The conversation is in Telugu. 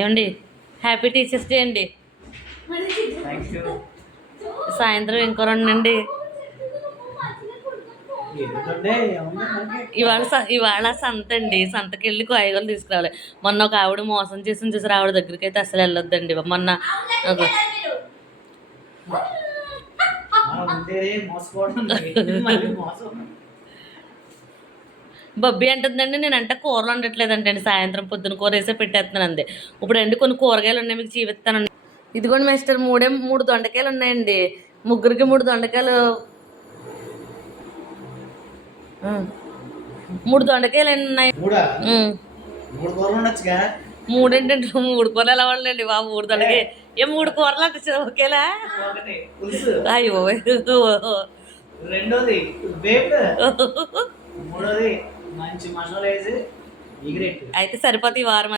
ఏమండి హ్యాపీ టీచర్స్ డే అండి. సాయంత్రం ఇంకో రండి. ఇవాళ సంత అండి. సంతకి వెళ్ళి కాయగూరలు తీసుకురావాలి. మొన్న ఒక ఆవిడ మోసం చేసి చూసారు. ఆవిడ దగ్గరికి అయితే అసలు వెళ్ళొద్దండి. మొన్న బబ్బీ అంటుందండి, నేనంటే కూరలు వండట్లేదంటండి. సాయంత్రం పొద్దున కూర వేసే పెట్టేస్తున్నాను అంది. ఇప్పుడు అండి కొన్ని కూరగాయలు ఉన్నాయి, మీకు చూపిస్తానండి. ఇదిగోండి మాస్టర్, మూడు దొండకాయలు ఉన్నాయండి. ముగ్గురికి 3 దొండకాయలు. 3 దొండకాయలు ఉన్నాయి. 3 ఏంటంటే 3 కూరలు ఎలా వండండి బాబు? 3 దొండకాయ 3 కూరలు అంటే ఒకేలా. అయ్యో, రెండోది మూడోది మంచి మసాలా వేసి అయితే సరిపోతే ఈ వారం.